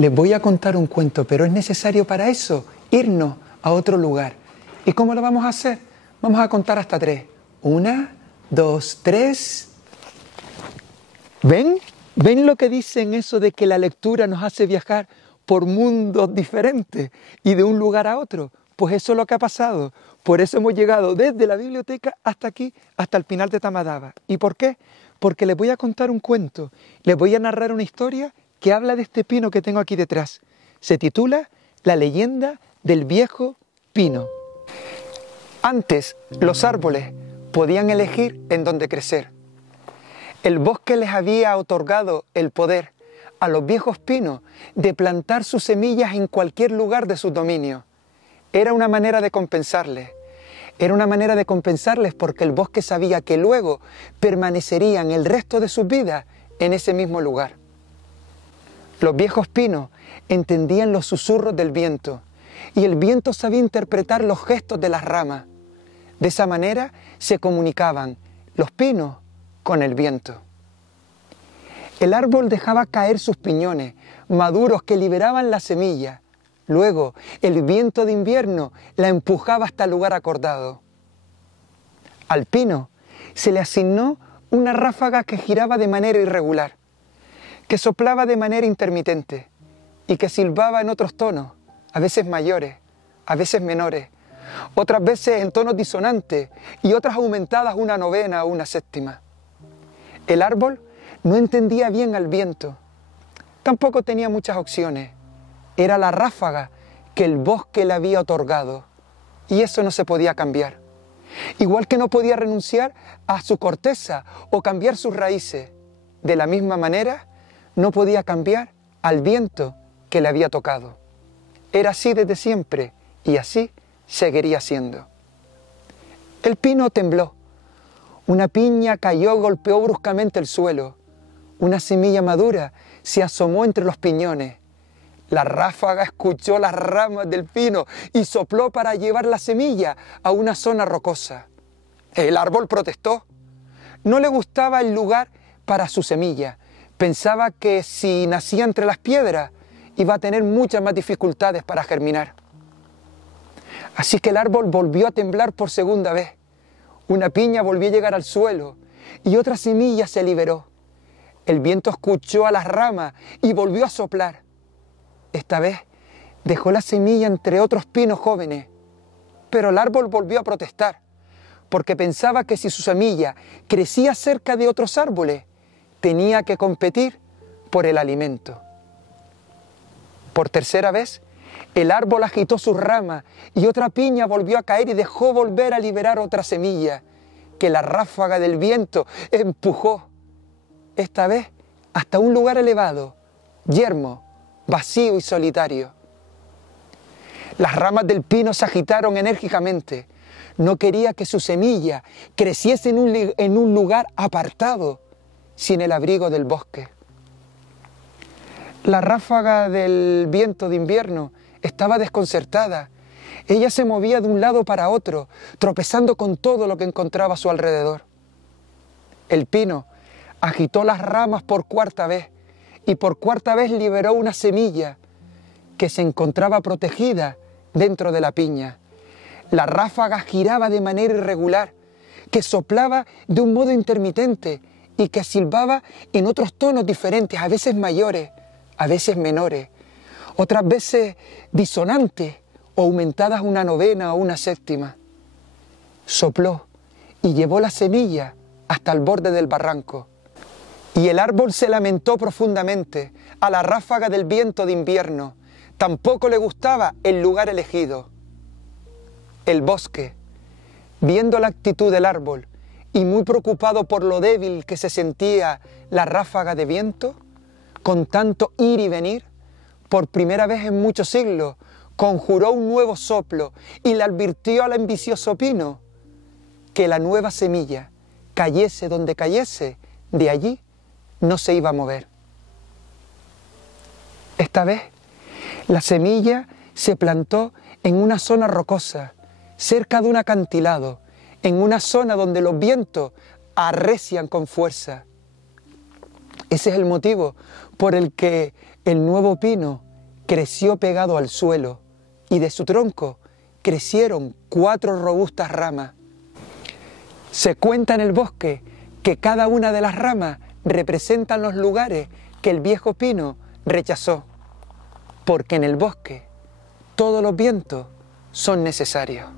Les voy a contar un cuento, pero es necesario para eso irnos a otro lugar. ¿Y cómo lo vamos a hacer? Vamos a contar hasta 3. 1, 2, 3. ¿Ven? ¿Ven lo que dicen eso de que la lectura nos hace viajar por mundos diferentes y de un lugar a otro? Pues eso es lo que ha pasado. Por eso hemos llegado desde la biblioteca hasta aquí, hasta el Pinar de Tamadaba. ¿Y por qué? Porque les voy a contar un cuento, les voy a narrar una historia que habla de este pino que tengo aquí detrás. Se titula La leyenda del viejo pino. Antes, los árboles podían elegir en dónde crecer. El bosque les había otorgado el poder a los viejos pinos de plantar sus semillas en cualquier lugar de sus dominios. Era una manera de compensarles. Era una manera de compensarles porque el bosque sabía que luego permanecerían el resto de sus vidas en ese mismo lugar. Los viejos pinos entendían los susurros del viento y el viento sabía interpretar los gestos de las ramas. De esa manera se comunicaban los pinos con el viento. El árbol dejaba caer sus piñones maduros que liberaban la semilla. Luego, el viento de invierno la empujaba hasta el lugar acordado. Al pino se le asignó una ráfaga que giraba de manera irregular, que soplaba de manera intermitente y que silbaba en otros tonos, a veces mayores, a veces menores, otras veces en tonos disonantes y otras aumentadas una novena o una séptima. El árbol no entendía bien al viento, tampoco tenía muchas opciones. Era la ráfaga que el bosque le había otorgado y eso no se podía cambiar. Igual que no podía renunciar a su corteza o cambiar sus raíces, de la misma manera no podía cambiar al viento que le había tocado. Era así desde siempre y así seguiría siendo. El pino tembló. Una piña cayó y golpeó bruscamente el suelo. Una semilla madura se asomó entre los piñones. La ráfaga escuchó las ramas del pino y sopló para llevar la semilla a una zona rocosa. El árbol protestó. No le gustaba el lugar para su semilla. Pensaba que si nacía entre las piedras iba a tener muchas más dificultades para germinar. Así que el árbol volvió a temblar por segunda vez. Una piña volvió a llegar al suelo y otra semilla se liberó. El viento escuchó a las ramas y volvió a soplar. Esta vez dejó la semilla entre otros pinos jóvenes, pero el árbol volvió a protestar, porque pensaba que si su semilla crecía cerca de otros árboles, tenía que competir por el alimento. Por tercera vez, el árbol agitó sus ramas y otra piña volvió a caer y dejó volver a liberar otra semilla, que la ráfaga del viento empujó, esta vez hasta un lugar elevado, yermo, vacío y solitario. Las ramas del pino se agitaron enérgicamente. No quería que su semilla creciese en un lugar apartado, sin el abrigo del bosque. La ráfaga del viento de invierno estaba desconcertada. Ella se movía de un lado para otro, tropezando con todo lo que encontraba a su alrededor. El pino agitó las ramas por cuarta vez y por cuarta vez liberó una semilla que se encontraba protegida dentro de la piña. La ráfaga giraba de manera irregular, que soplaba de un modo intermitente y que silbaba en otros tonos diferentes, a veces mayores, a veces menores, otras veces disonantes o aumentadas una novena o una séptima. Sopló y llevó la semilla hasta el borde del barranco. Y el árbol se lamentó profundamente a la ráfaga del viento de invierno. Tampoco le gustaba el lugar elegido. El bosque, viendo la actitud del árbol y muy preocupado por lo débil que se sentía la ráfaga de viento, con tanto ir y venir, por primera vez en muchos siglos, conjuró un nuevo soplo y le advirtió al ambicioso pino que la nueva semilla, cayese donde cayese, de allí no se iba a mover. Esta vez, la semilla se plantó en una zona rocosa, cerca de un acantilado, en una zona donde los vientos arrecian con fuerza. Ese es el motivo por el que el nuevo pino creció pegado al suelo y de su tronco crecieron 4 robustas ramas. Se cuenta en el bosque que cada una de las ramas representan los lugares que el viejo pino rechazó, porque en el bosque todos los vientos son necesarios.